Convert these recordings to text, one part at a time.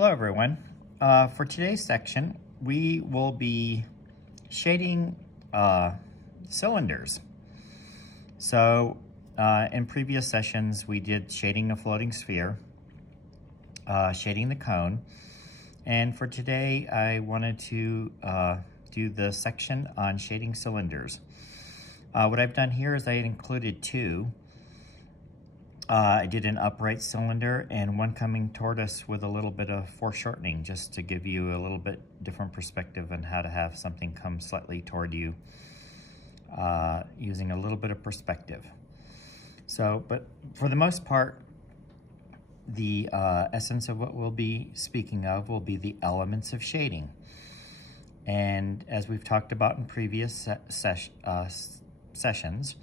Hello everyone. For today's section, we will be shading cylinders. So in previous sessions, we did shading a floating sphere, shading the cone, and for today, I wanted to do the section on shading cylinders. What I've done here is I included two. I did an upright cylinder and one coming toward us with a little bit of foreshortening, just to give you a little bit different perspective on how to have something come slightly toward you using a little bit of perspective. So, but for the most part, the essence of what we'll be speaking of will be the elements of shading. And as we've talked about in previous sessions,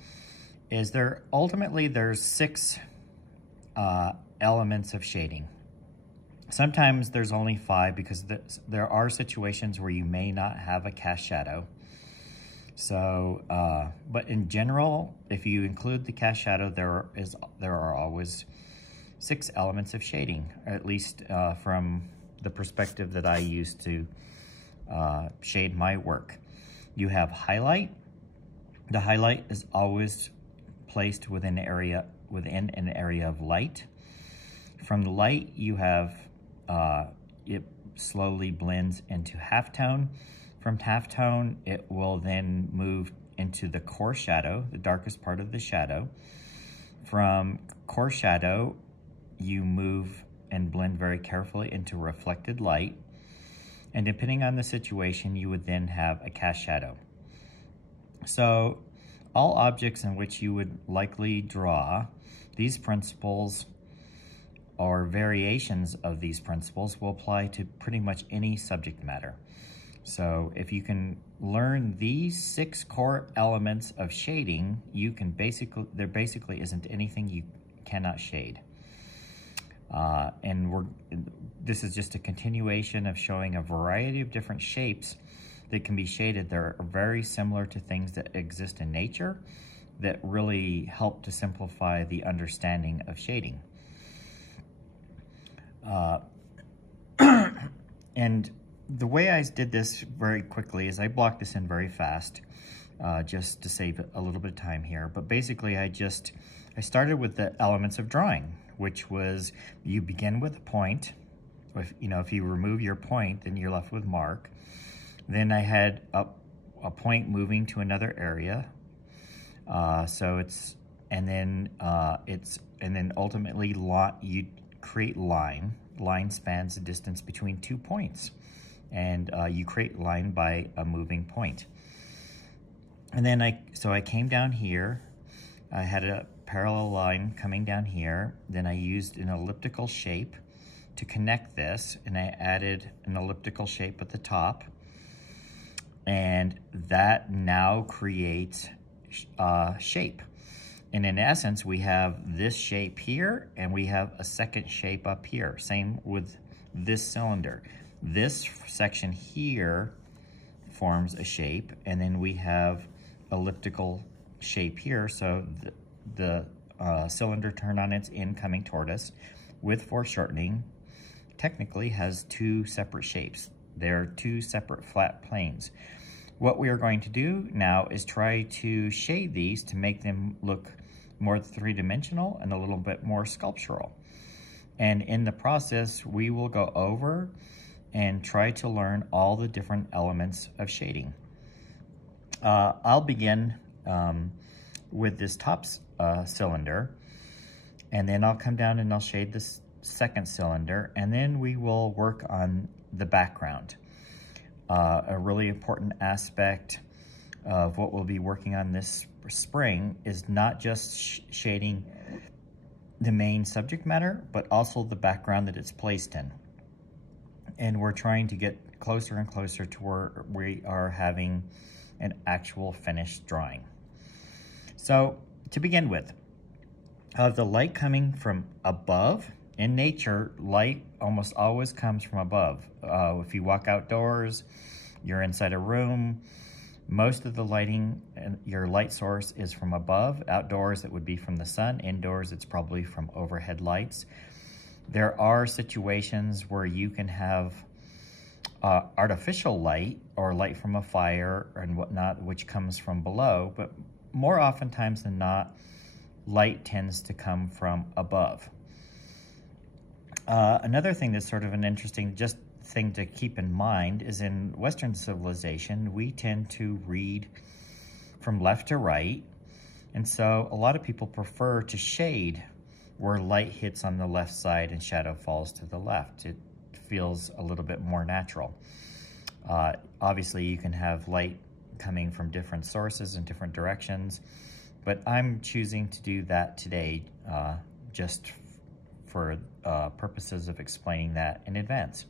is there's six elements of shading. Sometimes there's only five because there are situations where you may not have a cast shadow. So, but in general, if you include the cast shadow, there are always six elements of shading, or at least from the perspective that I use to shade my work. You have highlight. The highlight is always placed within an area of light. From the light, you have it slowly blends into halftone. From halftone, it will then move into the core shadow, the darkest part of the shadow. From core shadow, you move and blend very carefully into reflected light. And depending on the situation, you would then have a cast shadow. So all objects in which you would likely draw these principles or variations of these principles will apply to pretty much any subject matter. So if you can learn these six core elements of shading, there basically isn't anything you cannot shade. This is just a continuation of showing a variety of different shapes that can be shaded. They're very similar to things that exist in nature that really help to simplify the understanding of shading. And the way I did this very quickly is I blocked this in very fast, just to save a little bit of time here. But basically I started with the elements of drawing, which was you begin with a point. If you remove your point, then you're left with mark. Then I had a point moving to another area. And then ultimately you create line. Line spans the distance between 2 points. And you create line by a moving point. And then I came down here. I had a parallel line coming down here. Then I used an elliptical shape to connect this, and I added an elliptical shape at the top. And that now creates shape. And in essence, we have this shape here, and we have a second shape up here. Same with this cylinder. This section here forms a shape, and then we have elliptical shape here. So the cylinder turned on its end coming toward us with foreshortening technically has two separate shapes. They're two separate flat planes. What we are going to do now is try to shade these to make them look more three-dimensional and a little bit more sculptural. And in the process, we will go over and try to learn all the different elements of shading. I'll begin with this top cylinder, and then I'll come down and I'll shade this second cylinder, and then we will work on the background. A really important aspect of what we'll be working on this spring is not just shading the main subject matter, but also the background that it's placed in. And we're trying to get closer and closer to where we are having an actual finished drawing. So to begin with, the light coming from above. In nature, light almost always comes from above. If you walk outdoors, you're inside a room, most of the lighting, your light source is from above. Outdoors, it would be from the sun. Indoors, it's probably from overhead lights. There are situations where you can have artificial light or light from a fire and whatnot, which comes from below, but more oftentimes than not, light tends to come from above. Another thing that's sort of an interesting thing to keep in mind is in Western civilization, we tend to read from left to right, and so a lot of people prefer to shade where light hits on the left side and shadow falls to the left. It feels a little bit more natural. Obviously, you can have light coming from different sources in different directions, but I'm choosing to do that today just for purposes of explaining that in advance.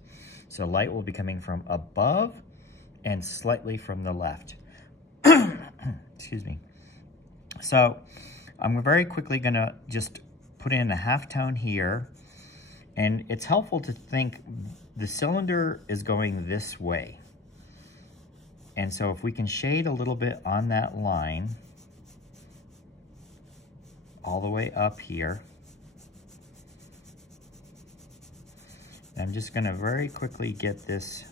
So light will be coming from above and slightly from the left. Excuse me. So I'm very quickly gonna just put in a halftone here, and it's helpful to think the cylinder is going this way. And so if we can shade a little bit on that line, all the way up here, I'm just gonna very quickly get this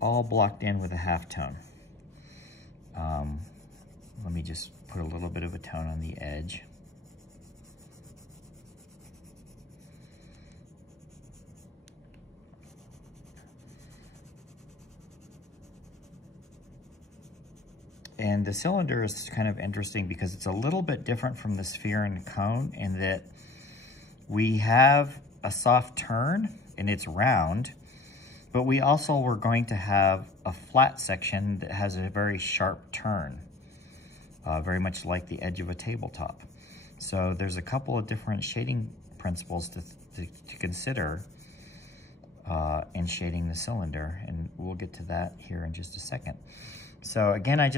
all blocked in with a halftone. Let me just put a little bit of a tone on the edge. And the cylinder is kind of interesting because it's a little bit different from the sphere and cone in that we have a soft turn and it's round, but we also were going to have a flat section that has a very sharp turn, very much like the edge of a tabletop. So there's a couple of different shading principles to consider in shading the cylinder, and we'll get to that here in just a second. So again, I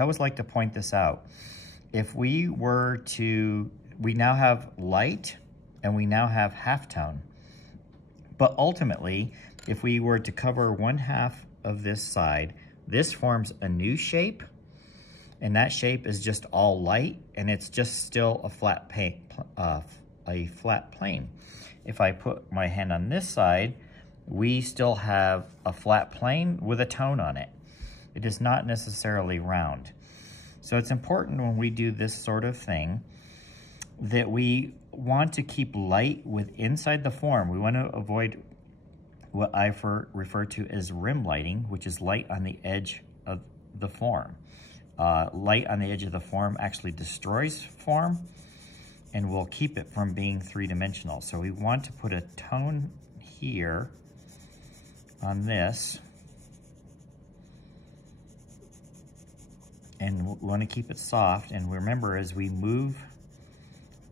always like to point this out. If we were to, we now have light and we now have halftone, but ultimately, if we were to cover one half of this side, this forms a new shape, and that shape is just all light, and it's just still a flat plane. If I put my hand on this side, we still have a flat plane with a tone on it. It is not necessarily round. So it's important when we do this sort of thing that we want to keep light with inside the form. We want to avoid what I refer to as rim lighting, which is light on the edge of the form. Light on the edge of the form actually destroys form and will keep it from being three-dimensional. So we want to put a tone here on this, and we want to keep it soft. And remember, as we move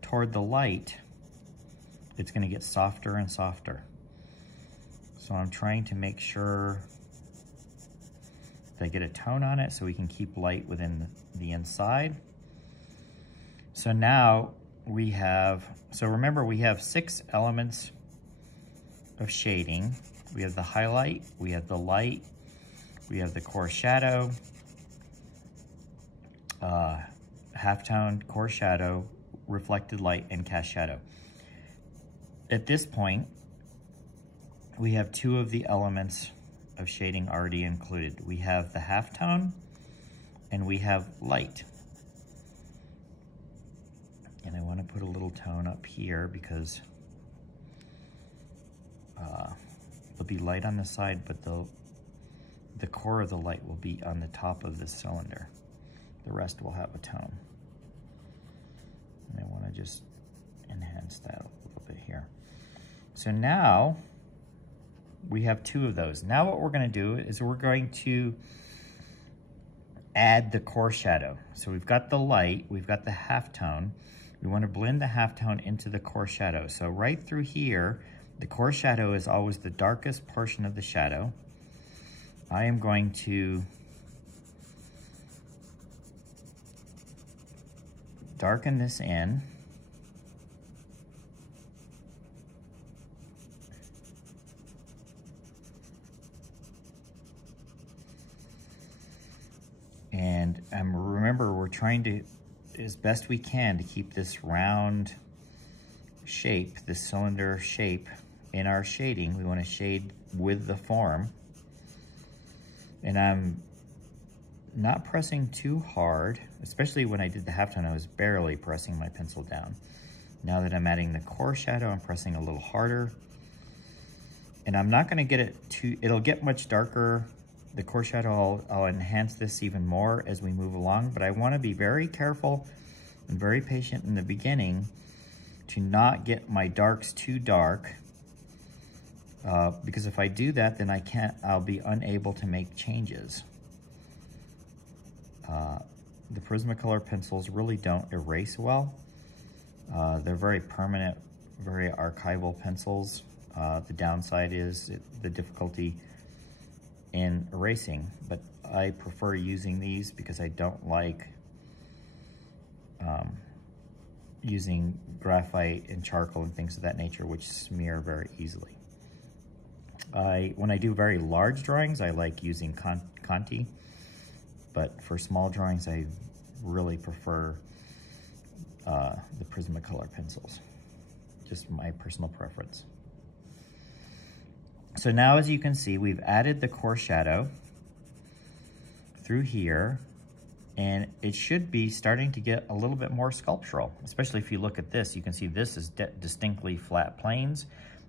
toward the light, it's going to get softer and softer. So I'm trying to make sure that I get a tone on it so we can keep light within the inside. So now we have, so remember we have 6 elements of shading. We have the highlight, we have the light, we have the core shadow, halftone, core shadow, reflected light, and cast shadow. At this point, we have 2 of the elements of shading already included. We have the halftone and we have light. And I want to put a little tone up here because there'll be light on the side, but the core of the light will be on the top of this cylinder. The rest will have a tone. And I want to just enhance that a little bit here. So now we have 2 of those. Now what we're going to do is we're going to add the core shadow. So we've got the light, we've got the halftone. We want to blend the halftone into the core shadow. So right through here, the core shadow is always the darkest portion of the shadow. I am going to darken this in. And remember, we're trying to, as best we can, to keep this round shape, this cylinder shape in our shading. We want to shade with the form. And I'm not pressing too hard, especially when I did the halftone, I was barely pressing my pencil down. Now that I'm adding the core shadow, I'm pressing a little harder. And I'm not gonna get it too, it'll get much darker. The core shadow, I'll enhance this even more as we move along, but I wanna be very careful and very patient in the beginning to not get my darks too dark, because if I do that, then I'll be unable to make changes. The Prismacolor pencils really don't erase well. They're very permanent, very archival pencils. The downside is the difficulty in erasing, but I prefer using these because I don't like using graphite and charcoal and things of that nature, which smear very easily. When I do very large drawings, I like using Conti, but for small drawings, I really prefer the Prismacolor pencils. Just my personal preference. So now, as you can see, we've added the core shadow through here, and it should be starting to get a little bit more sculptural, especially if you look at this. You can see this is distinctly flat planes.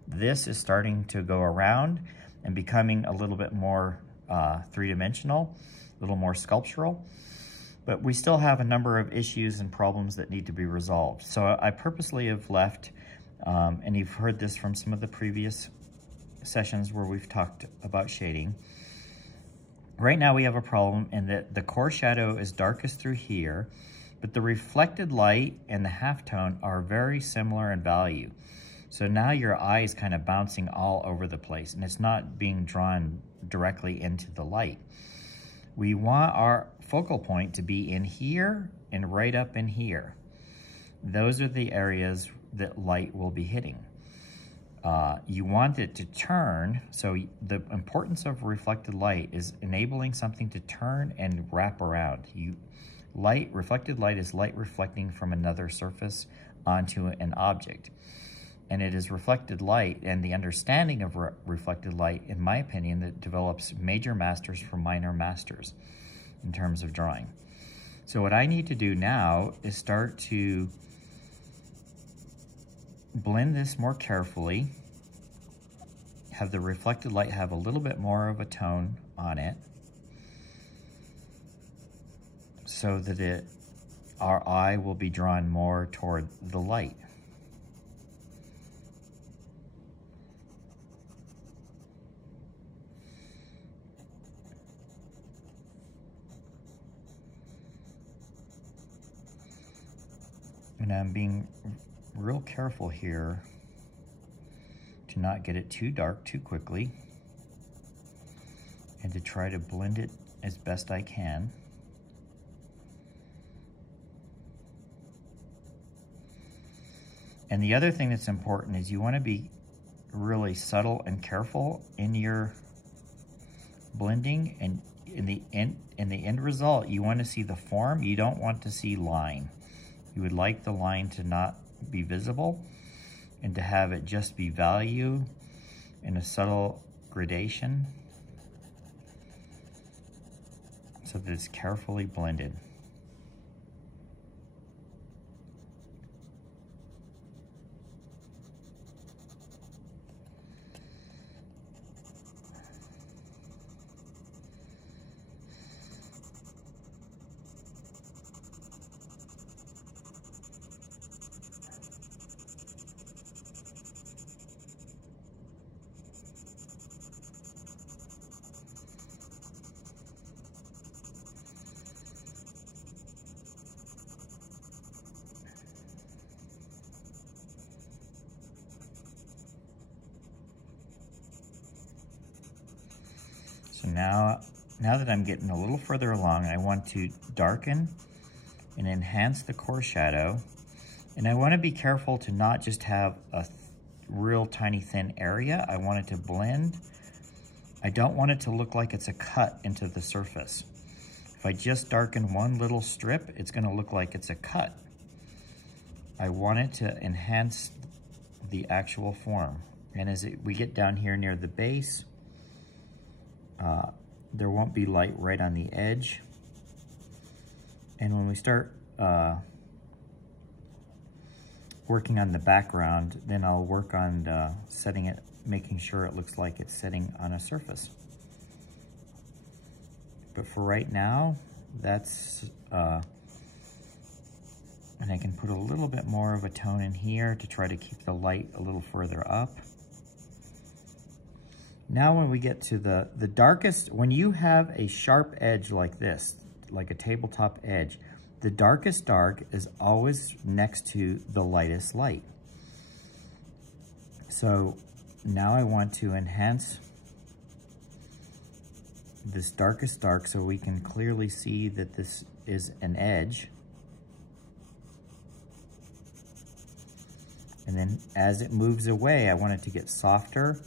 This is starting to go around and becoming a little bit more three-dimensional, a little more sculptural. But we still have a number of issues and problems that need to be resolved. So I purposely have left, and you've heard this from some of the previous sessions where we've talked about shading. Right now we have a problem in that the core shadow is darkest through here, but the reflected light and the halftone are very similar in value. So now your eye is kind of bouncing all over the place and it's not being drawn directly into the light. We want our focal point to be in here and right up in here. Those are the areas that light will be hitting. You want it to turn, so the importance of reflected light is enabling something to turn and wrap around. Reflected light is light reflecting from another surface onto an object. And it is reflected light and the understanding of reflected light, in my opinion, that develops major masters from minor masters in terms of drawing. So what I need to do now is start to blend this more carefully, have the reflected light have a little bit more of a tone on it so that our eye will be drawn more toward the light. And I'm being real careful here to not get it too dark too quickly and to try to blend it as best I can. And the other thing that's important is you want to be really subtle and careful in your blending, and in the end result you want to see the form, you don't want to see line. You would like the line to not be visible and to have it just be value in a subtle gradation so that it's carefully blended. So now that I'm getting a little further along, I want to darken and enhance the core shadow. And I want to be careful to not just have a real tiny thin area. I want it to blend. I don't want it to look like it's a cut into the surface. If I just darken one little strip, it's going to look like it's a cut. I want it to enhance the actual form. And as we get down here near the base, there won't be light right on the edge. And when we start working on the background, then I'll work on setting it, making sure it looks like it's sitting on a surface. But for right now, that's, and I can put a little bit more of a tone in here to try to keep the light a little further up. Now when we get to the darkest, when you have a sharp edge like this, like a tabletop edge, the darkest dark is always next to the lightest light. So now I want to enhance this darkest dark so we can clearly see that this is an edge. And then as it moves away, I want it to get softer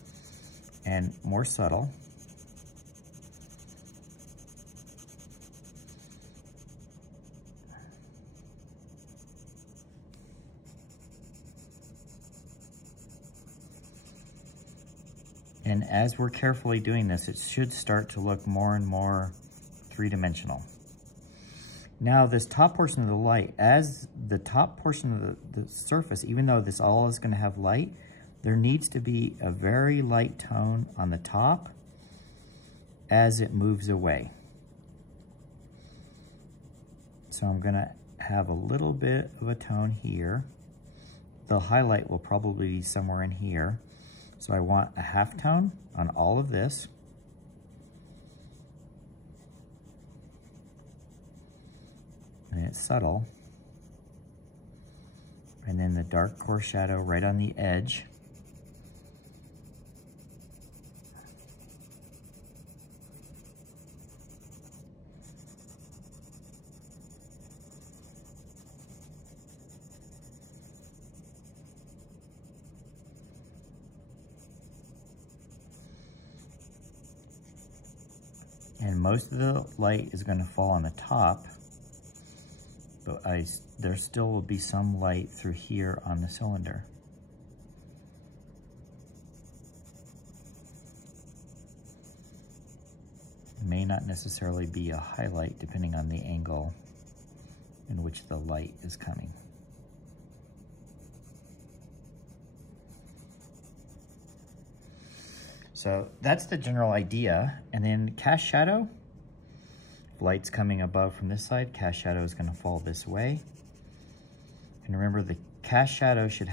and more subtle. And as we're carefully doing this, it should start to look more and more three-dimensional. Now this top portion of the light, as the top portion of the surface, even though this all is going to have light, there needs to be a very light tone on the top as it moves away. So I'm going to have a little bit of a tone here. The highlight will probably be somewhere in here. So I want a half tone on all of this. And it's subtle. And then the dark core shadow right on the edge. And most of the light is going to fall on the top, but there still will be some light through here on the cylinder. It may not necessarily be a highlight depending on the angle in which the light is coming. So that's the general idea. And then cast shadow, light's coming above from this side, cast shadow is going to fall this way. And remember, the cast shadow should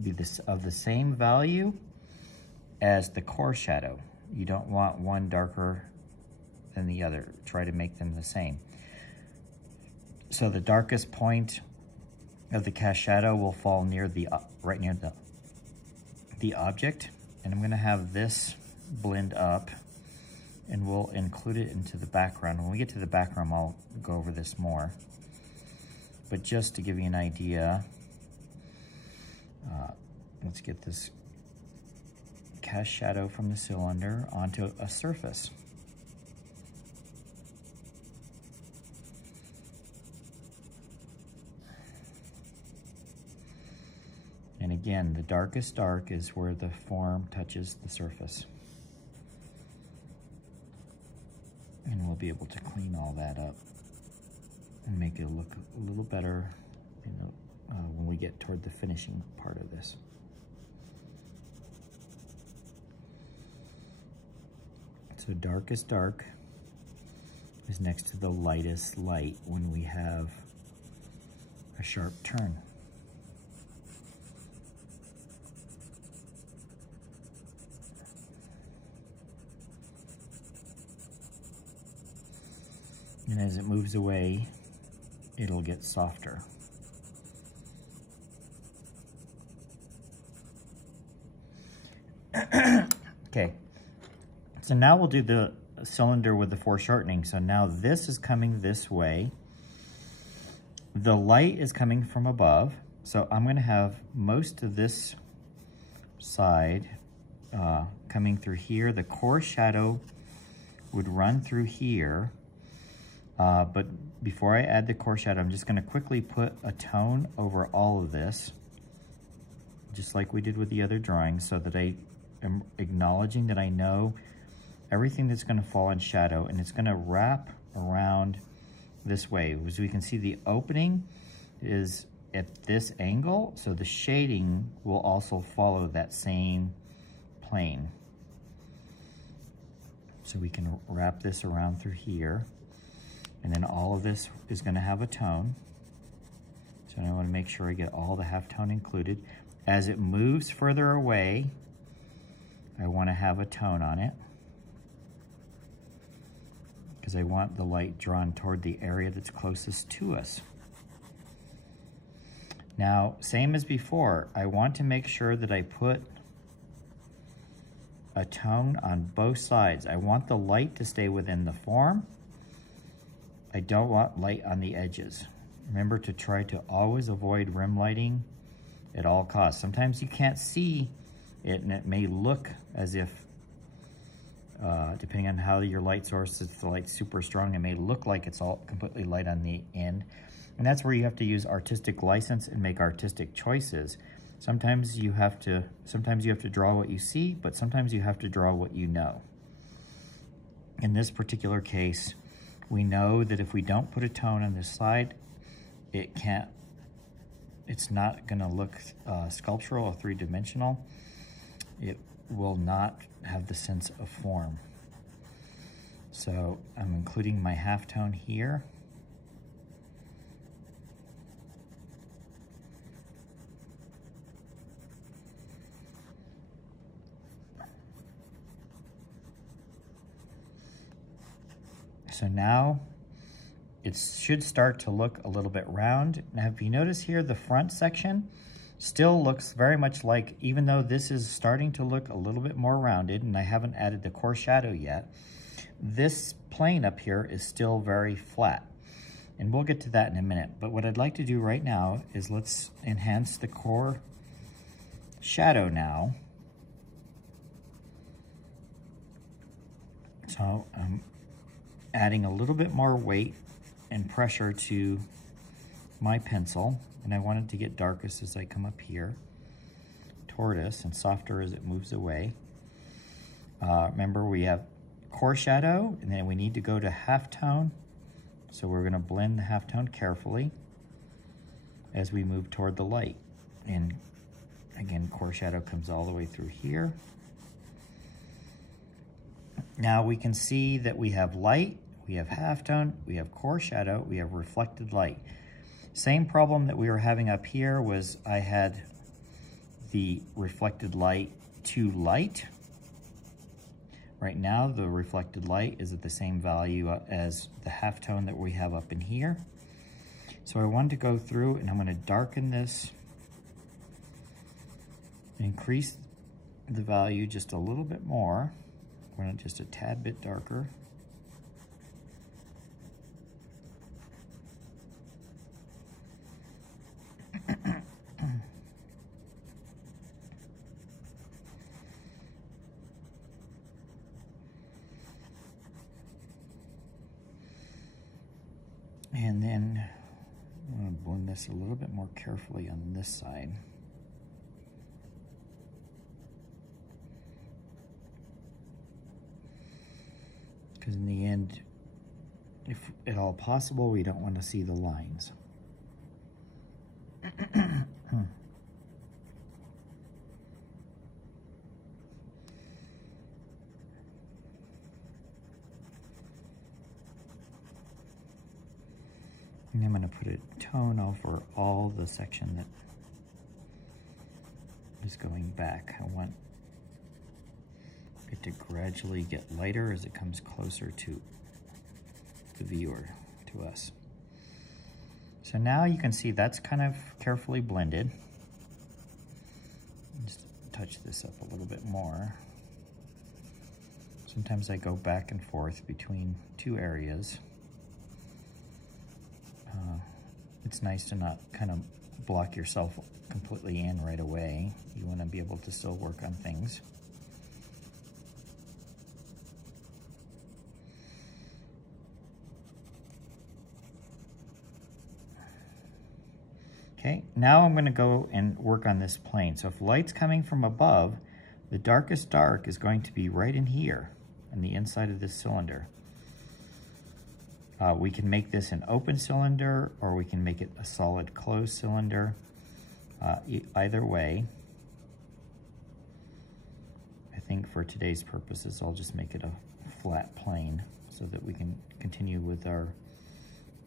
be of the same value as the core shadow. You don't want one darker than the other. Try to make them the same. So the darkest point of the cast shadow will fall near right near the object. And I'm going to have this blend up, and we'll include it into the background. When we get to the background, I'll go over this more. But just to give you an idea, let's get this cast shadow from the cylinder onto a surface. And again, the darkest dark is where the form touches the surface. And we'll be able to clean all that up and make it look a little better, when we get toward the finishing part of this. So darkest dark is next to the lightest light when we have a sharp turn. And as it moves away, it'll get softer. Okay, so now we'll do the cylinder with the foreshortening. So now this is coming this way. The light is coming from above. So I'm going to have most of this side coming through here. The core shadow would run through here. But before I add the core shadow, I'm just going to quickly put a tone over all of this, just like we did with the other drawing, so that I am acknowledging that I know everything that's going to fall in shadow, and it's going to wrap around this way. As we can see, the opening is at this angle, so the shading will also follow that same plane. So we can wrap this around through here, and then all of this is going to have a tone. So I want to make sure I get all the halftone included. As it moves further away, I want to have a tone on it, because I want the light drawn toward the area that's closest to us. Now, same as before, I want to make sure that I put a tone on both sides. I want the light to stay within the form. I don't want light on the edges. Remember to try to always avoid rim lighting at all costs. Sometimes you can't see it, and it may look as if, depending on how your light source is, if the light's super strong, it may look like it's all completely light on the end. And that's where you have to use artistic license and make artistic choices. Sometimes you have to draw what you see, but sometimes you have to draw what you know. In this particular case, we know that if we don't put a tone on this side, it's not gonna look sculptural or three-dimensional. It will not have the sense of form. So I'm including my halftone here. So now it should start to look a little bit round. Now, if you notice here, the front section still looks very much like, even though this is starting to look a little bit more rounded, and I haven't added the core shadow yet, this plane up here is still very flat. And we'll get to that in a minute. But what I'd like to do right now is let's enhance the core shadow now. So I'm adding a little bit more weight and pressure to my pencil, and I want it to get darkest as I come up here toward us and softer as it moves away. Remember, we have core shadow, and then we need to go to halftone. So we're going to blend the halftone carefully as we move toward the light. And again, core shadow comes all the way through here. Now we can see that we have light, we have halftone, we have core shadow, we have reflected light. Same problem that we were having up here was I had the reflected light too light. Right now, the reflected light is at the same value as the halftone that we have up in here. So I wanted to go through, and I'm going to darken this, increase the value just a little bit more. We're going to just a tad bit darker. And then I'm going to blend this a little bit more carefully on this side. Because in the end, if at all possible, we don't want to see the lines. And I'm going to put a tone over all the section that is going back. I want it to gradually get lighter as it comes closer to the viewer, to us. So now you can see that's kind of carefully blended. Just touch this up a little bit more. Sometimes I go back and forth between two areas. It's nice to not kind of block yourself completely in right away. You want to be able to still work on things. Okay, now I'm going to go and work on this plane. So if light's coming from above, the darkest dark is going to be right in here, on the inside of this cylinder. We can make this an open cylinder, or we can make it a solid closed cylinder. Either way, I think for today's purposes, I'll just make it a flat plane so that we can continue with our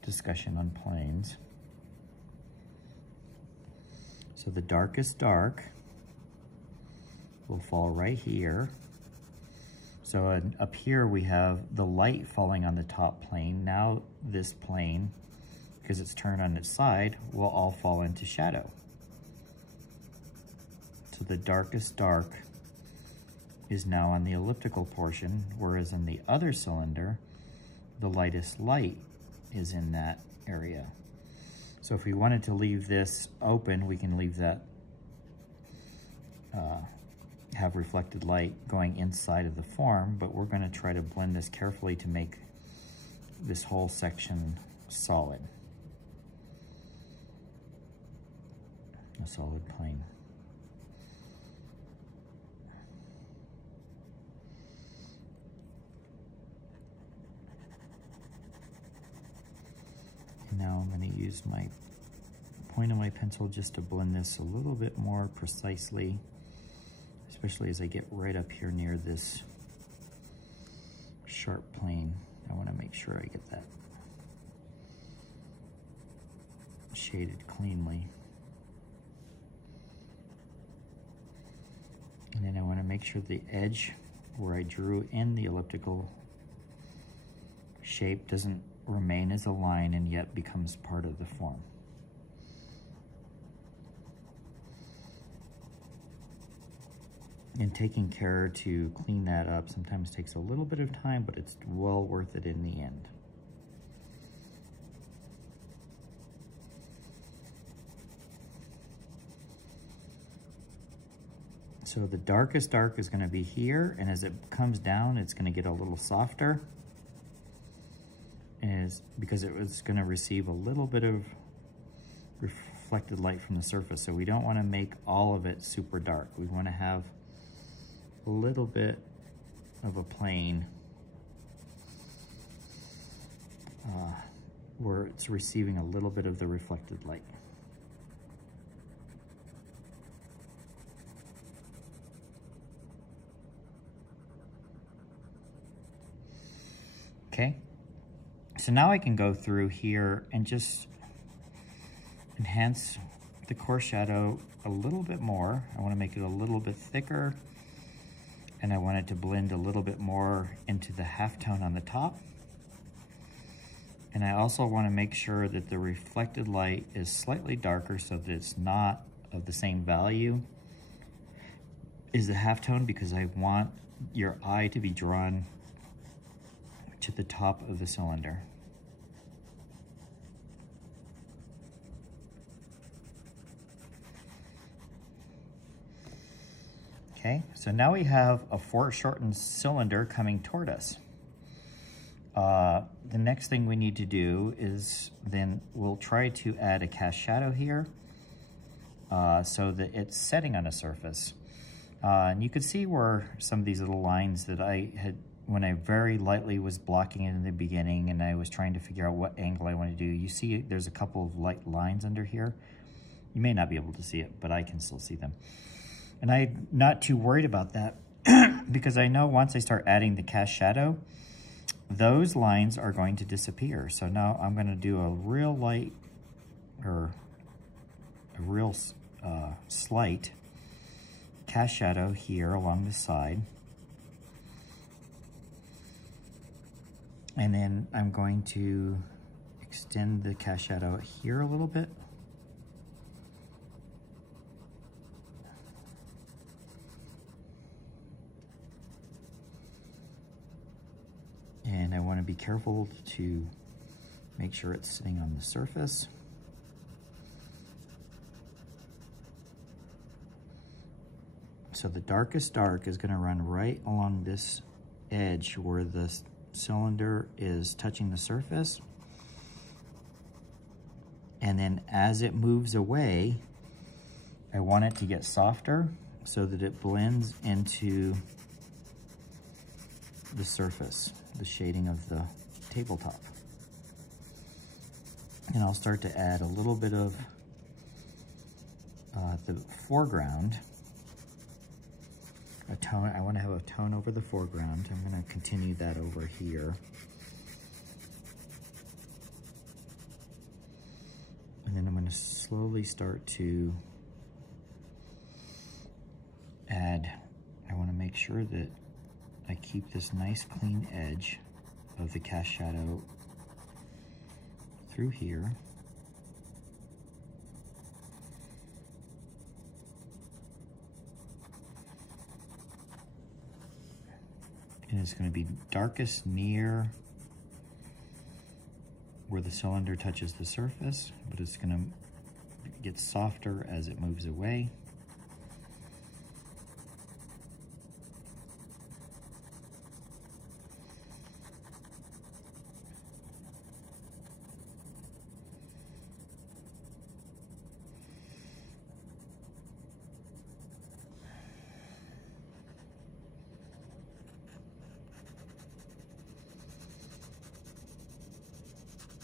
discussion on planes. So the darkest dark will fall right here. So up here we have the light falling on the top plane. Now this plane, because it's turned on its side, will all fall into shadow. So the darkest dark is now on the elliptical portion, whereas in the other cylinder, the lightest light is in that area. So if we wanted to leave this open, we can leave that, have reflected light going inside of the form, but we're going to try to blend this carefully to make this whole section solid. A solid plane. And now I'm going to use my point of my pencil just to blend this a little bit more precisely, especially as I get right up here near this sharp plane. I want to make sure I get that shaded cleanly. And then I want to make sure the edge where I drew in the elliptical shape doesn't remain as a line and yet becomes part of the form. And taking care to clean that up sometimes takes a little bit of time, but it's well worth it in the end. So the darkest dark is going to be here, and as it comes down, it's going to get a little softer. Is because it was going to receive a little bit of reflected light from the surface. So we don't want to make all of it super dark. We want to have a little bit of a plane where it's receiving a little bit of the reflected light. Okay. So now I can go through here and just enhance the core shadow a little bit more. I want to make it a little bit thicker, and I want it to blend a little bit more into the halftone on the top. And I also want to make sure that the reflected light is slightly darker so that it's not of the same value as the halftone, because I want your eye to be drawn to the top of the cylinder. Okay, so now we have a foreshortened cylinder coming toward us. The next thing we need to do is then we'll try to add a cast shadow here so that it's setting on a surface. And you can see where some of these little lines that I had, when I very lightly was blocking it in the beginning and I was trying to figure out what angle I want to do, you see there's a couple of light lines under here. You may not be able to see it, but I can still see them. And I'm not too worried about that because I know once I start adding the cast shadow, those lines are going to disappear. So now I'm going to do a real light or a real slight cast shadow here along the side. And then I'm going to extend the cast shadow here a little bit. And I want to be careful to make sure it's sitting on the surface. So the darkest dark is going to run right along this edge where the cylinder is touching the surface. And then as it moves away, I want it to get softer so that it blends into the surface, the shading of the tabletop. And I'll start to add a little bit of the foreground, a tone. I want to have a tone over the foreground. I'm going to continue that over here. And then I'm going to slowly start to add, I want to make sure that I keep this nice clean edge of the cast shadow through here. And it's going to be darkest near where the cylinder touches the surface, but it's going to get softer as it moves away.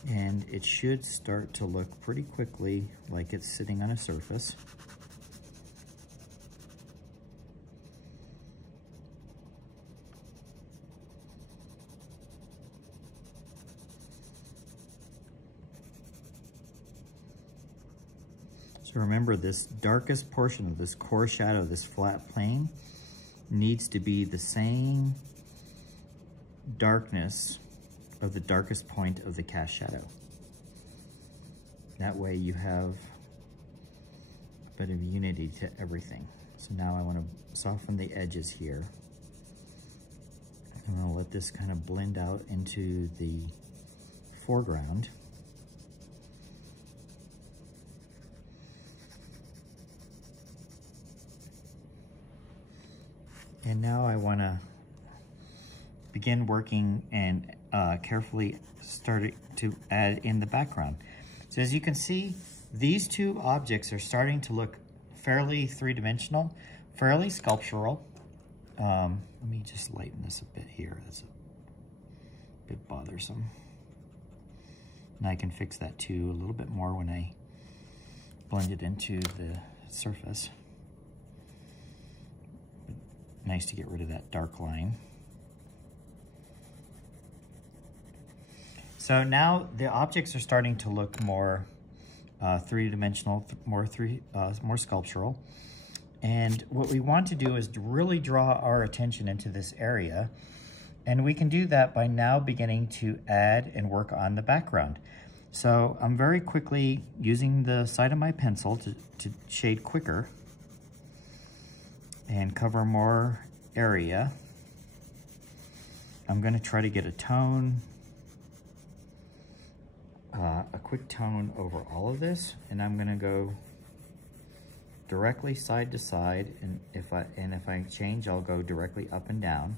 And it should start to look pretty quickly like it's sitting on a surface. So remember, this darkest portion of this core shadow, this flat plane, needs to be the same darkness of the darkest point of the cast shadow. That way you have a bit of unity to everything. So now I want to soften the edges here. I'm going to let this kind of blend out into the foreground. And now I want to begin working and carefully start to add in the background. So as you can see, these two objects are starting to look fairly three-dimensional, fairly sculptural. Let me just lighten this a bit here. That's a bit bothersome. And I can fix that too a little bit more when I blend it into the surface. Nice to get rid of that dark line. So now the objects are starting to look more three-dimensional, more sculptural. And what we want to do is to really draw our attention into this area. And we can do that by now beginning to add and work on the background. So I'm very quickly using the side of my pencil to shade quicker and cover more area. I'm going to try to get a tone, a quick tone over all of this, and I'm going to go directly side to side, and if I change, I'll go directly up and down.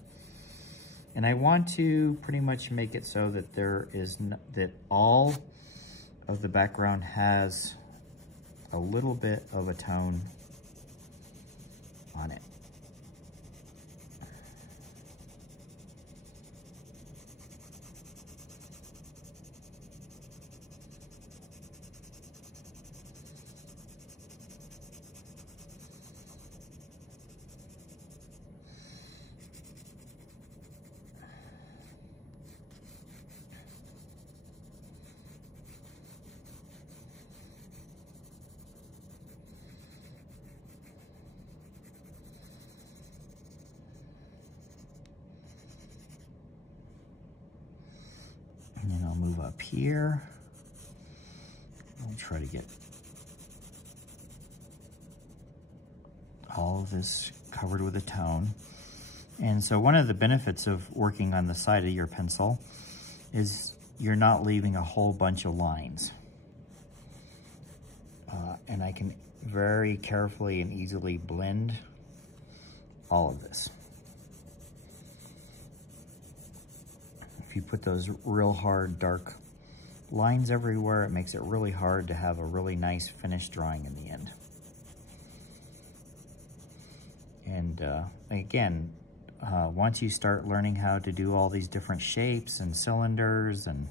And I want to pretty much make it so that that all of the background has a little bit of a tone on it. And then I'll move up here. I'll try to get all of this covered with a tone. And so one of the benefits of working on the side of your pencil is you're not leaving a whole bunch of lines. And I can very carefully and easily blend all of this. If you put those real hard, dark lines everywhere. It makes it really hard to have a really nice finished drawing in the end. And again, once you start learning how to do all these different shapes and cylinders and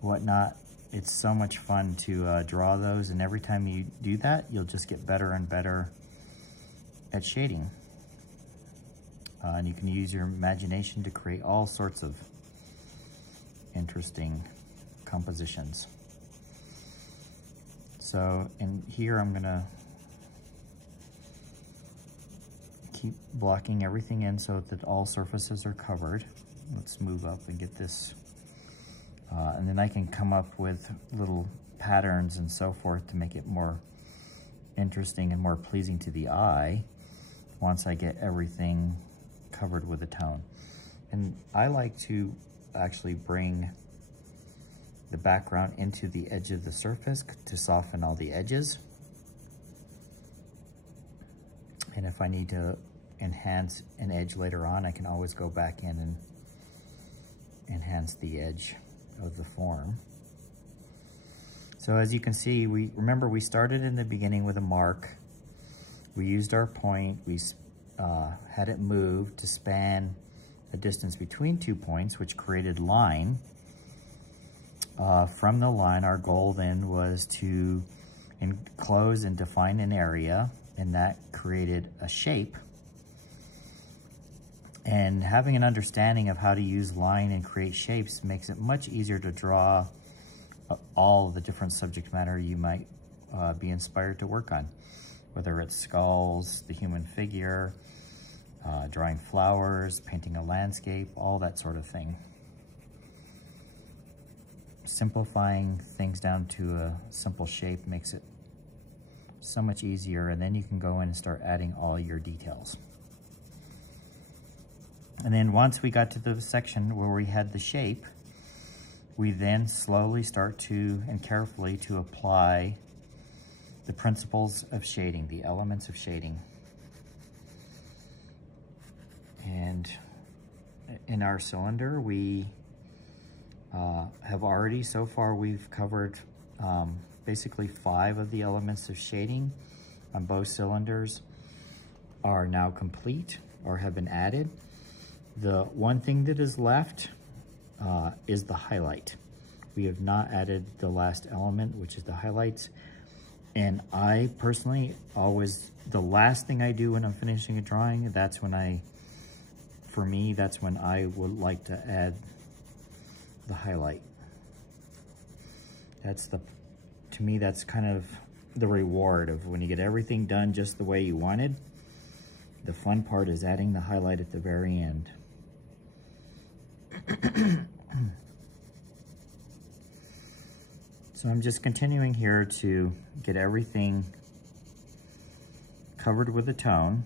whatnot, it's so much fun to draw those, and every time you do that, you'll just get better and better at shading. And you can use your imagination to create all sorts of interesting compositions. So in here, I'm gonna keep blocking everything in so that all surfaces are covered. Let's move up and get this. And then I can come up with little patterns and so forth to make it more interesting and more pleasing to the eye once I get everything covered with a tone. And I like to actually bring the background into the edge of the surface to soften all the edges. And if I need to enhance an edge later on, I can always go back in and enhance the edge of the form. So as you can see, remember we started in the beginning with a mark. We used our point, we had it move to span a distance between 2 points, which created line. From the line, our goal then was to enclose and define an area, and that created a shape. And having an understanding of how to use line and create shapes makes it much easier to draw all the different subject matter you might be inspired to work on, whether it's skulls, the human figure, drawing flowers, painting a landscape, all that sort of thing. Simplifying things down to a simple shape makes it so much easier, and then you can go in and start adding all your details. And then once we got to the section where we had the shape, we then slowly start to, and carefully, to apply the principles of shading, the elements of shading. And in our cylinder, we have already, so far, we've covered basically 5 of the elements of shading on both cylinders are now complete or have been added. The one thing that is left is the highlight. We have not added the last element, which is the highlights. And I personally always, the last thing I do when I'm finishing a drawing, that's when for me, that's when I would like to add the highlight. To me, that's kind of the reward of when you get everything done just the way you wanted. The fun part is adding the highlight at the very end. So I'm just continuing here to get everything covered with a tone.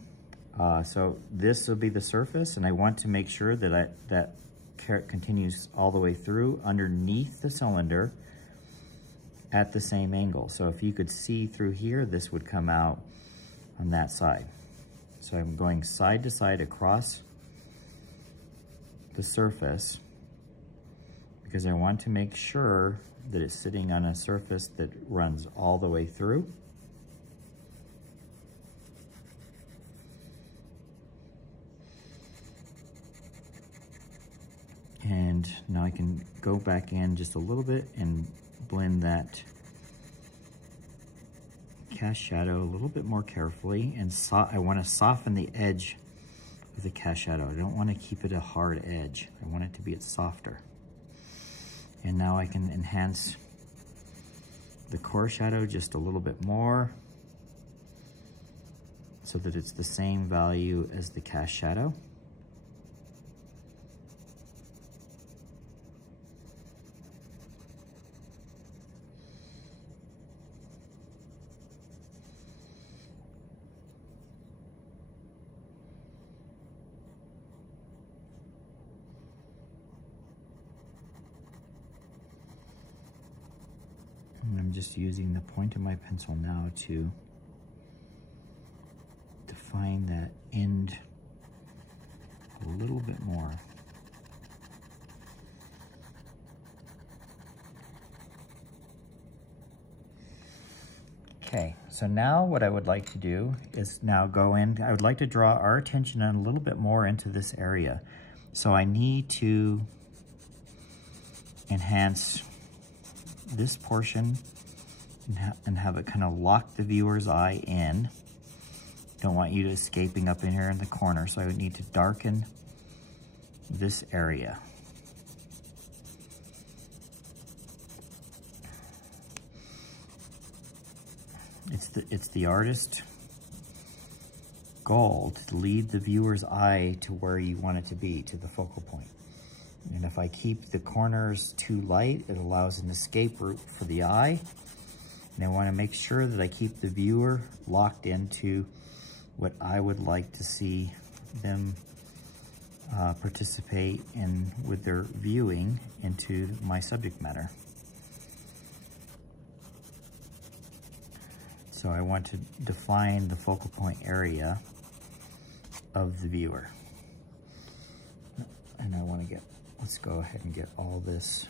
So this will be the surface, and I want to make sure that that continues all the way through underneath the cylinder at the same angle. So if you could see through here, this would come out on that side. So I'm going side to side across the surface because I want to make sure that it's sitting on a surface that runs all the way through. And now I can go back in just a little bit and blend that cast shadow a little bit more carefully. And I want to soften the edge of the cast shadow. I don't want to keep it a hard edge. I want it to be softer. And now I can enhance the core shadow just a little bit more so that it's the same value as the cast shadow. And I'm just using the point of my pencil now to define that end a little bit more. Okay, so now what I would like to do is now go in, I would like to draw our attention a little bit more into this area. So I need to enhance this portion and have it kind of lock the viewer's eye in. Don't want you to escaping up in here in the corner, so I would need to darken this area. It's the artist's goal to lead the viewer's eye to where you want it to be, to the focal point. And if I keep the corners too light, it allows an escape route for the eye. And I want to make sure that I keep the viewer locked into what I would like to see them participate in with their viewing into my subject matter. So I want to define the focal point area of the viewer. And I want to let's go ahead and get all this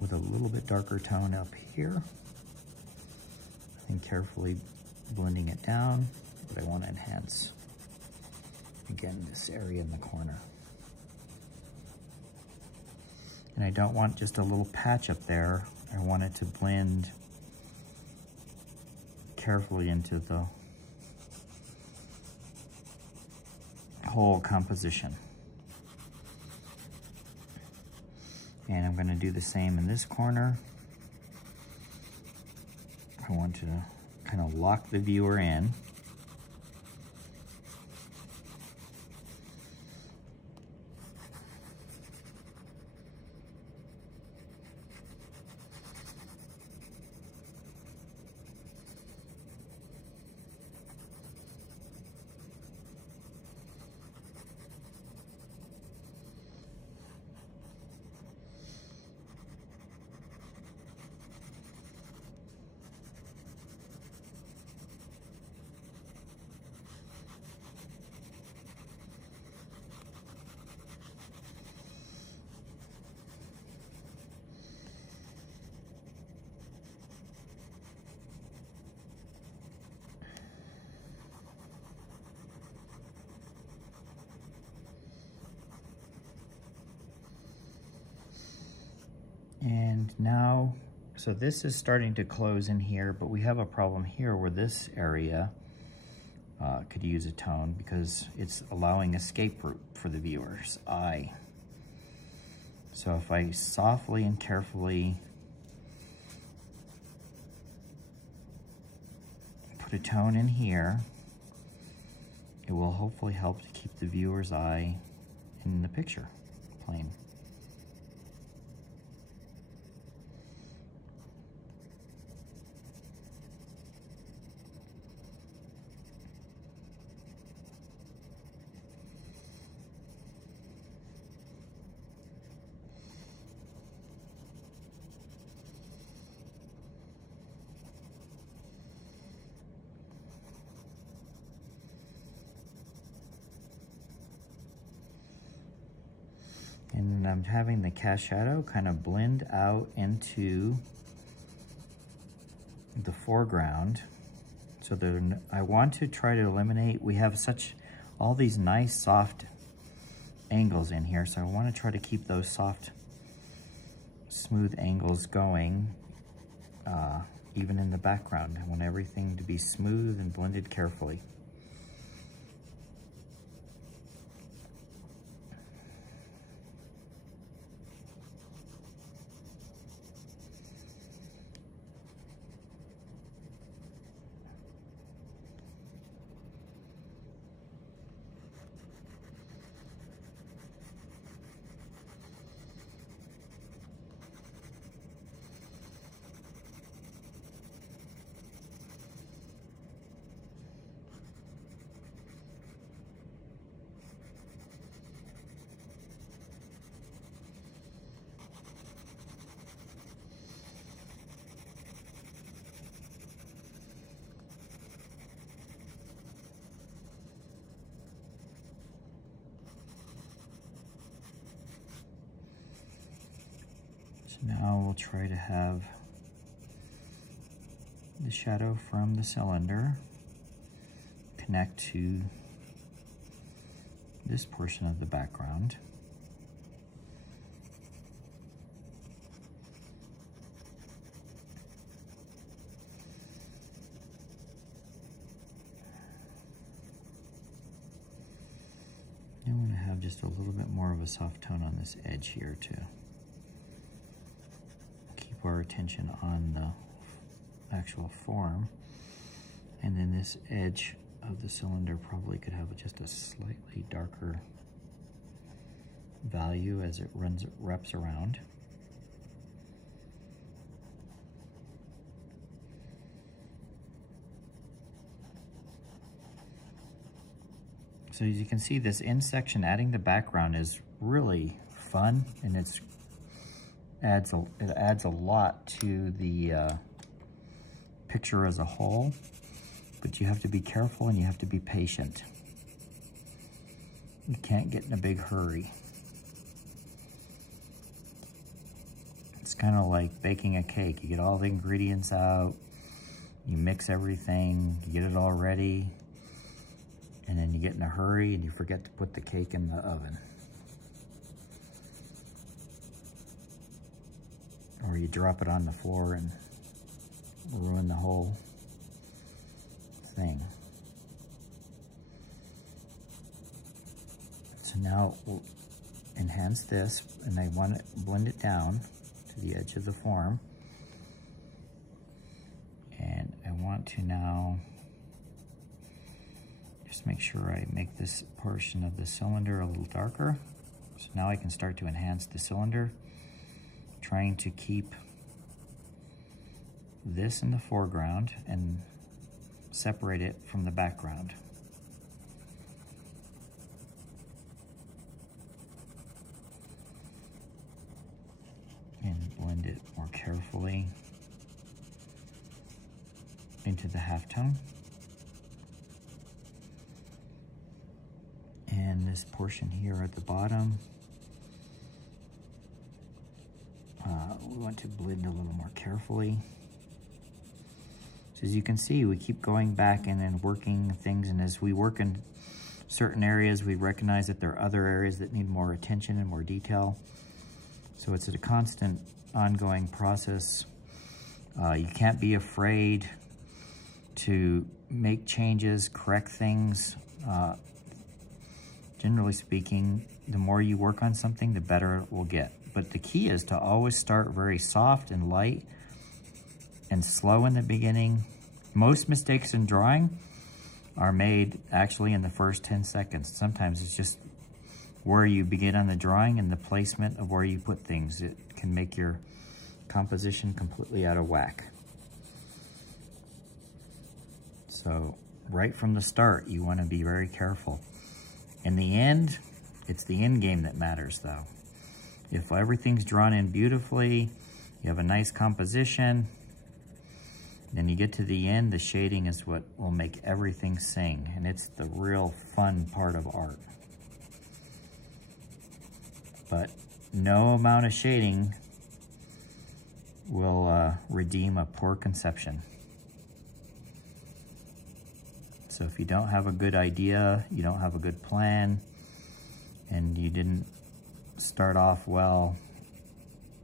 with a little bit darker tone up here. And carefully blending it down, but I want to enhance, again, this area in the corner. And I don't want just a little patch up there. I want it to blend carefully into the whole composition. And I'm going to do the same in this corner. I want to kind of lock the viewer in. And now, so this is starting to close in here, but we have a problem here where this area could use a tone because it's allowing escape route for the viewer's eye. So if I softly and carefully put a tone in here, it will hopefully help to keep the viewer's eye in the picture plane. And I'm having the cast shadow kind of blend out into the foreground. So I want to try to eliminate, we have all these nice soft angles in here. So I want to try to keep those soft, smooth angles going, even in the background. I want everything to be smooth and blended carefully. So now we'll try to have the shadow from the cylinder, connect to this portion of the background. I want to have just a little bit more of a soft tone on this edge here to keep our attention on the actual form. And then this edge of the cylinder probably could have just a slightly darker value as it wraps around. So as you can see, this end section, adding the background, is really fun, and it adds a lot to the picture as a whole. But you have to be careful and you have to be patient. You can't get in a big hurry. It's kind of like baking a cake. You get all the ingredients out, you mix everything, you get it all ready, and then you get in a hurry and you forget to put the cake in the oven. Or you drop it on the floor and ruin the whole thing. So now we'll enhance this, and I want to blend it down to the edge of the form. And I want to now just make sure I make this portion of the cylinder a little darker. So now I can start to enhance the cylinder, trying to keep this in the foreground and separate it from the background. And blend it more carefully into the halftone. And this portion here at the bottom, we want to blend a little more carefully. So as you can see, we keep going back and then working things, and as we work in certain areas, we recognize that there are other areas that need more attention and more detail. So it's a constant, ongoing process. You can't be afraid to make changes, correct things. Generally speaking, the more you work on something, the better it will get. But the key is to always start very soft and light and slow in the beginning. Most mistakes in drawing are made actually in the first 10 seconds. Sometimes it's just where you begin on the drawing and the placement of where you put things. It can make your composition completely out of whack. So right from the start, you want to be very careful. In the end, it's the end game that matters though. If everything's drawn in beautifully, you have a nice composition, then you get to the end, the shading is what will make everything sing, and it's the real fun part of art. But no amount of shading will redeem a poor conception. So if you don't have a good idea, you don't have a good plan, and you didn't start off well,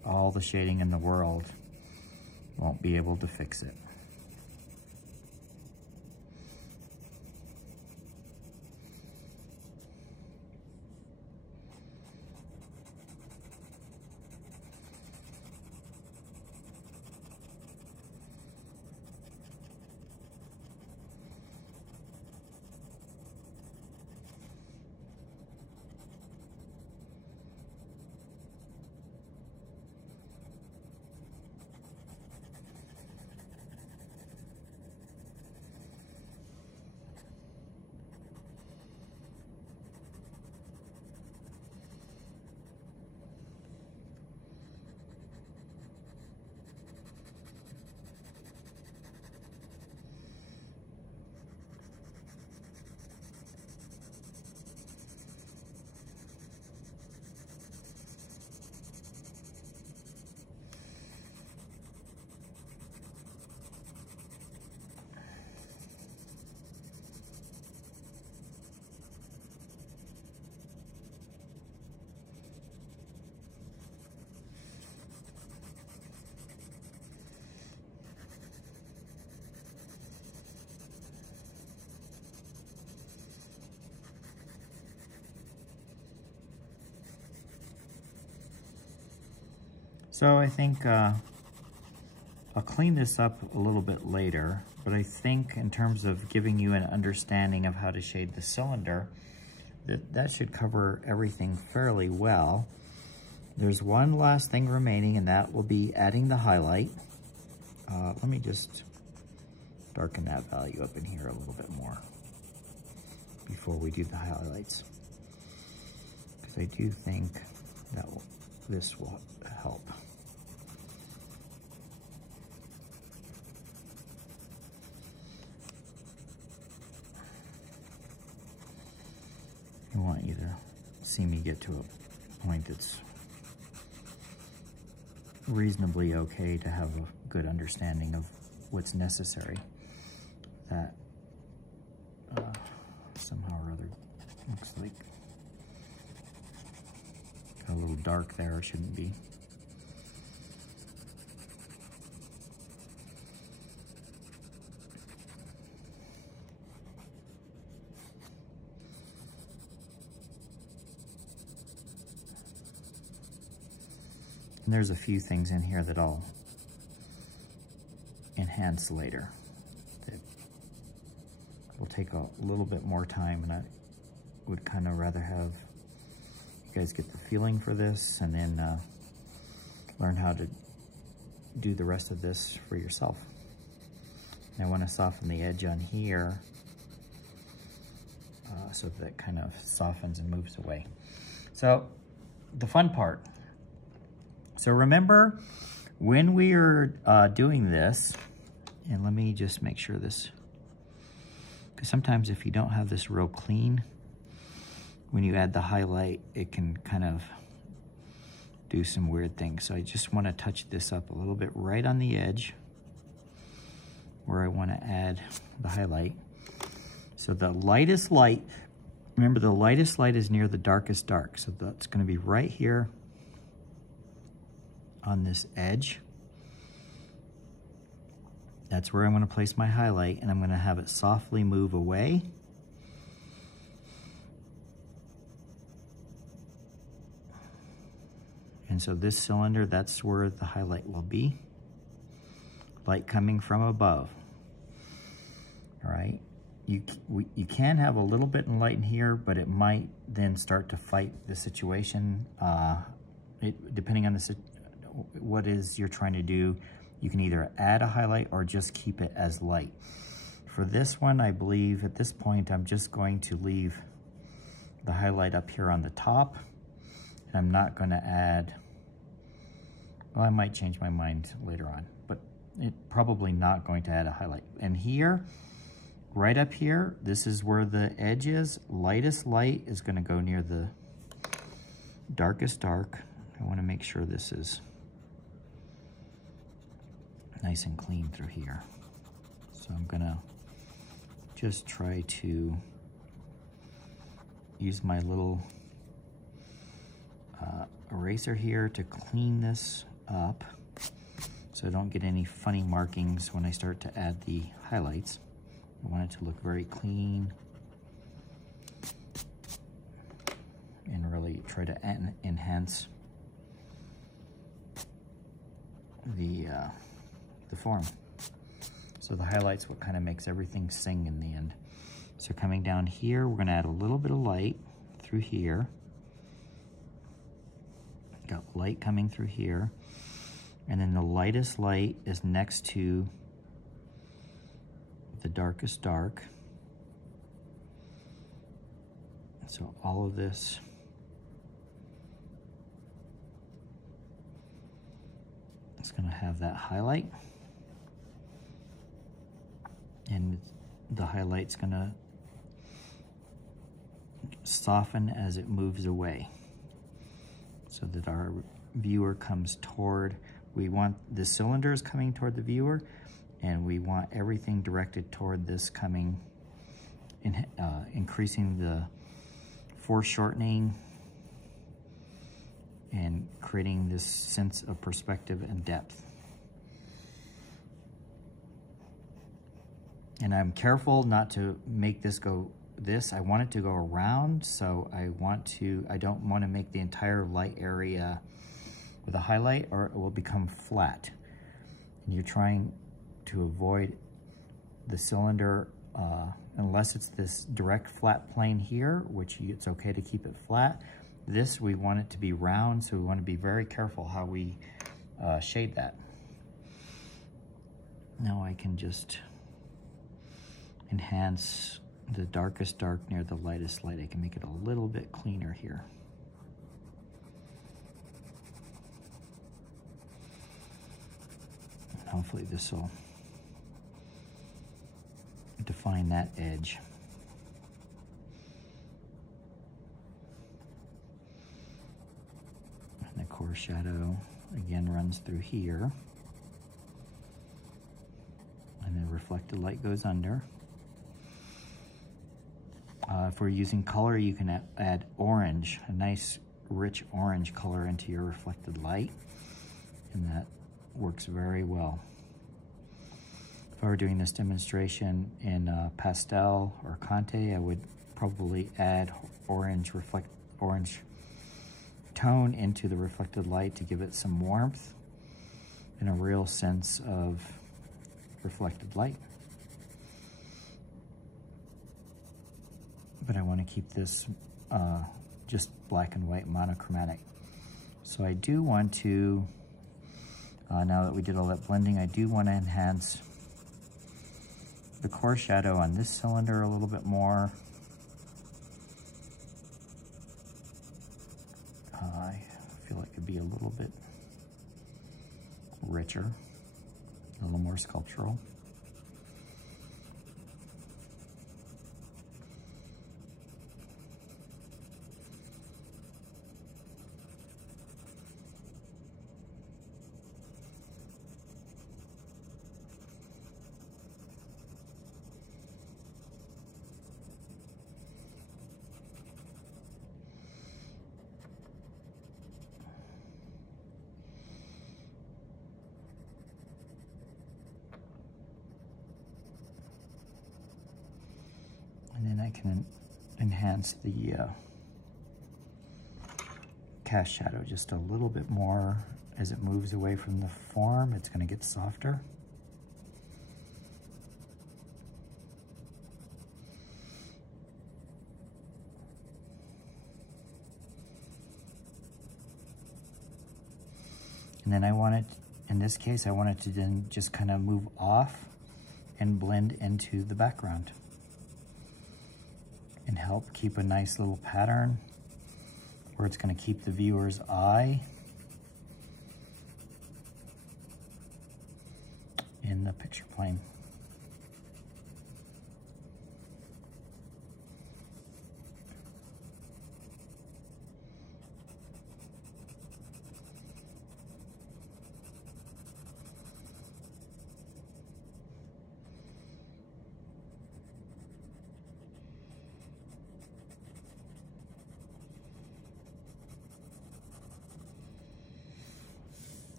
all the shading in the world won't be able to fix it. So I think I'll clean this up a little bit later, but I think in terms of giving you an understanding of how to shade the cylinder, that should cover everything fairly well. There's one last thing remaining, and that will be adding the highlight. Let me just darken that value up in here a little bit more before we do the highlights, because I do think that this will help. I want you to see me get to a point that's reasonably okay to have a good understanding of what's necessary. That somehow or other looks like got a little dark there, it shouldn't be. And there's a few things in here that I'll enhance later that will take a little bit more time, and I would kind of rather have you guys get the feeling for this and then learn how to do the rest of this for yourself. And I want to soften the edge on here so that kind of softens and moves away. So the fun part. So remember, when we are doing this, and let me just make sure this, because sometimes if you don't have this real clean, when you add the highlight, it can kind of do some weird things. So I just want to touch this up a little bit right on the edge where I want to add the highlight. So the lightest light, remember the lightest light is near the darkest dark. So that's going to be right here on this edge. That's where I'm going to place my highlight, and I'm going to have it softly move away. And so this cylinder, that's where the highlight will be. Light coming from above. All right. You can have a little bit of light in here, but it might then start to fight the situation. Depending on what is you're trying to do, you can either add a highlight or just keep it as light. For this one, I believe at this point, I'm just going to leave the highlight up here on the top, and I'm not going to add, well, I might change my mind later on, but probably not going to add a highlight. And here, right up here, this is where the edge is. Lightest light is going to go near the darkest dark. I want to make sure this is nice and clean through here. So I'm gonna just try to use my little eraser here to clean this up so I don't get any funny markings when I start to add the highlights. I want it to look very clean and really try to enhance the form. So the highlight's what kind of makes everything sing in the end. So coming down here, we're going to add a little bit of light through here. Got light coming through here. And then the lightest light is next to the darkest dark. So all of this is going to have that highlight. And the highlight's going to soften as it moves away so that our viewer comes toward, we want the cylinders coming toward the viewer, and we want everything directed toward this coming, increasing the foreshortening and creating this sense of perspective and depth. And I'm careful not to make this go this. I want it to go around, so I don't want to make the entire light area with a highlight or it will become flat. And you're trying to avoid the cylinder, unless it's this direct flat plane here, which it's okay to keep it flat. This, we want it to be round, so we want to be very careful how we shade that. Now I can just enhance the darkest dark near the lightest light. I can make it a little bit cleaner here. And hopefully this will define that edge. And the core shadow again runs through here. And then reflected light goes under. If we're using color, you can add orange, a nice rich orange color into your reflected light, and that works very well. If I were doing this demonstration in pastel or Conte, I would probably add orange tone into the reflected light to give it some warmth and a real sense of reflected light. But I want to keep this just black and white monochromatic. So I do want to, now that we did all that blending, I do want to enhance the core shadow on this cylinder a little bit more. I feel like it could be a little bit richer, a little more sculptural. And then I can enhance the cast shadow just a little bit more. As it moves away from the form, it's going to get softer. And then I want it, in this case, I want it to then just kind of move off and blend into the background and help keep a nice little pattern where it's going to keep the viewer's eye in the picture plane.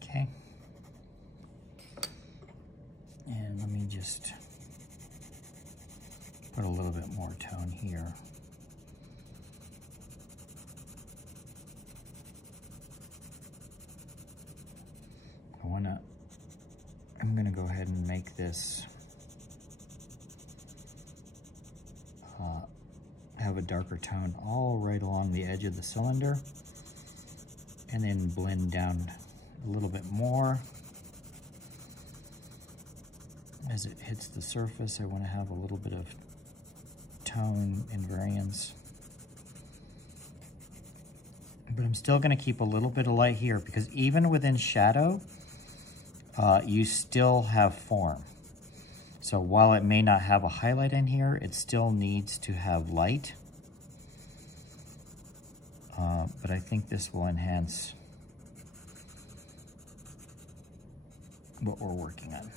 Okay. And let me just put a little bit more tone here. I'm gonna go ahead and make this have a darker tone all right along the edge of the cylinder, and then blend down a little bit more. As it hits the surface, I want to have a little bit of tone invariance. But I'm still going to keep a little bit of light here, because even within shadow, you still have form. So while it may not have a highlight in here, it still needs to have light. But I think this will enhance what we're working on.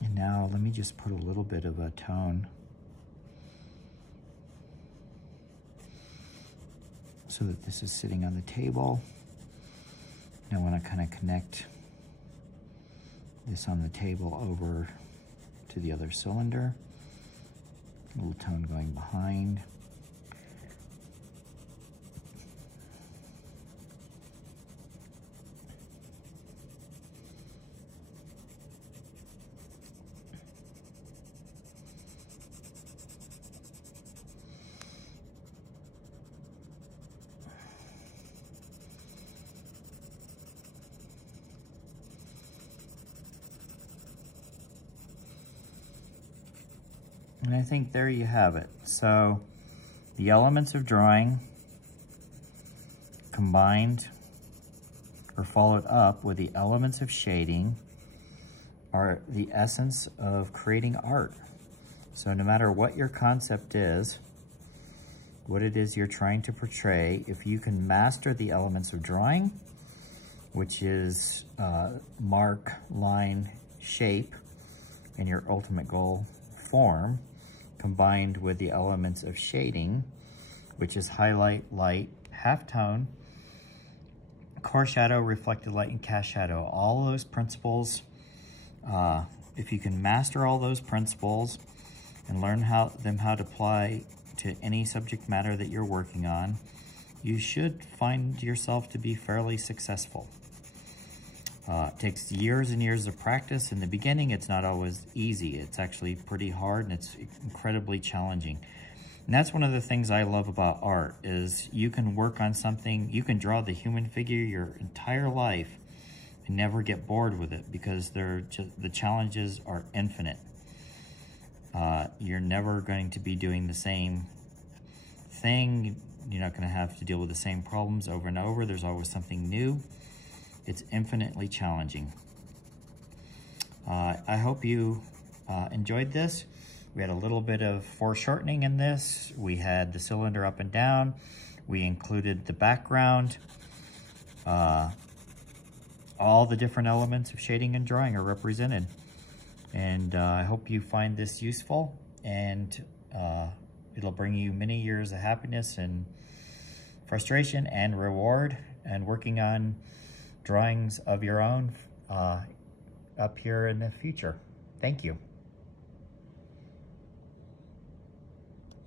And now let me just put a little bit of a tone so that this is sitting on the table. And I want to kind of connect this on the table over to the other cylinder. A little tone going behind. And I think there you have it. So the elements of drawing combined or followed up with the elements of shading are the essence of creating art. So no matter what your concept is, what it is you're trying to portray, if you can master the elements of drawing, which is mark, line, shape, and your ultimate goal, form, combined with the elements of shading, which is highlight, light, halftone, core shadow, reflected light, and cast shadow. All those principles, if you can master all those principles and learn how to apply to any subject matter that you're working on, you should find yourself to be fairly successful. It takes years and years of practice. In the beginning, it's not always easy. It's actually pretty hard and it's incredibly challenging. And that's one of the things I love about art is you can work on something, you can draw the human figure your entire life and never get bored with it because the challenges are infinite. You're never going to be doing the same thing. You're not going to have to deal with the same problems over and over. There's always something new. It's infinitely challenging. I hope you enjoyed this. We had a little bit of foreshortening in this. We had the cylinder up and down. We included the background. All the different elements of shading and drawing are represented. And I hope you find this useful, and it'll bring you many years of happiness and frustration and reward and working on drawings of your own up here in the future. Thank you.